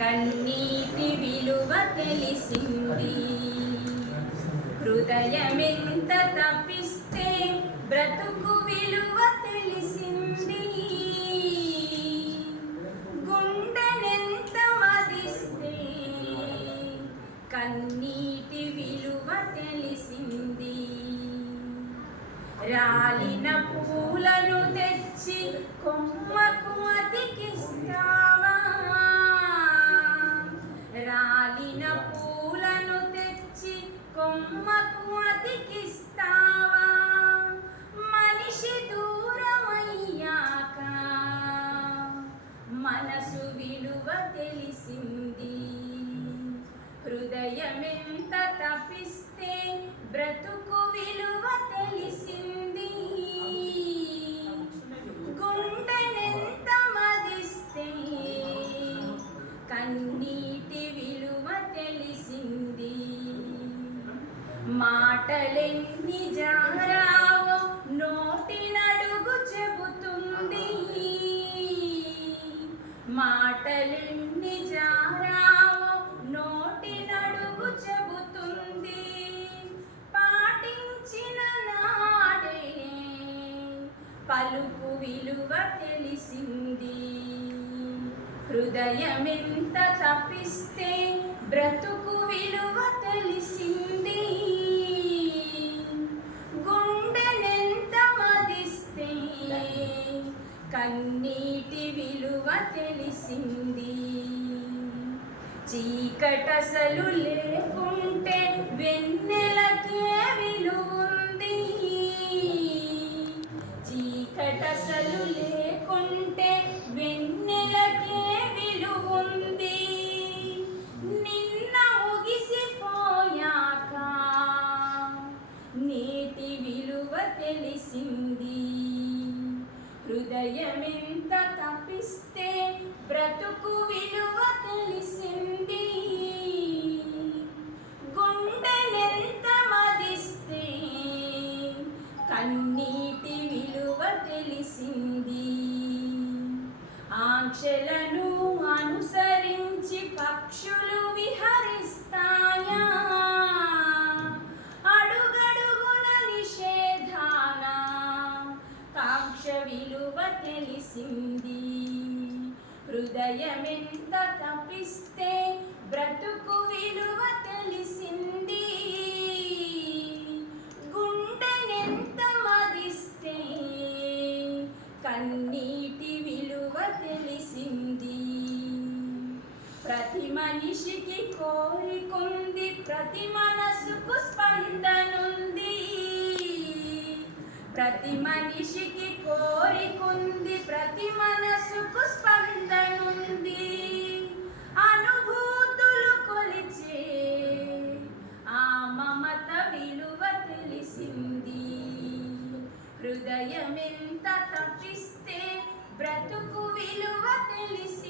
కన్నీటి విలువ తెలిసింది. హృదయమెంత తప్పిస్తే బ్రతుకు విలువ తెలిసింది. గుండెనెంత మదిస్తే కన్నీటి విలువ తెలిసింది. రాలిన పూలను తెచ్చి కొమ్మకు మనసు విలువ తెలిసింది. హృదయమెంత తపిస్తే బ్రతుకు విలువ తెలిసింది. గుండెనెంత మదిస్తే కన్నీటి విలువ తెలిసింది. మాటలెన్ని జారావో నోటి తెలిసింది హృదయమెంత తప్పిస్తే బ్రతుకు విలువ తెలిసింది. గుండెనెంత మదిస్తే కన్నీటి విలువ తెలిసింది. చీకటసలు లేకుంటే వెన్నెలకే విలువుంది. చీకటసలు లే హృదయమింత తప్పిస్తే బ్రతుకు విలువ తెలిసింది. గుండెనెంత మదిస్తే కన్నీటి విలువ తెలిసింది. ఆంక్షలను అనుసరించి పక్షులు విలువ తెలిసింది. హృదయమెంత తపిస్తే బ్రతుకు విలువ తెలిసింది. గుండెనెంత మదిస్తే కన్నీటి విలువ తెలిసింది. ప్రతి మనిషికి కోరికుంది ప్రతి మనసుకు స్పందనుంది. ప్రతి మనిషికి కోరికుంది ప్రతి మనసుకు స్పందనుంది. అనుభూతులు కొలిచే ఆ మమత విలువ తెలిసింది. హృదయమెంత తప్పిస్తే బ్రతుకు విలువ తెలిసి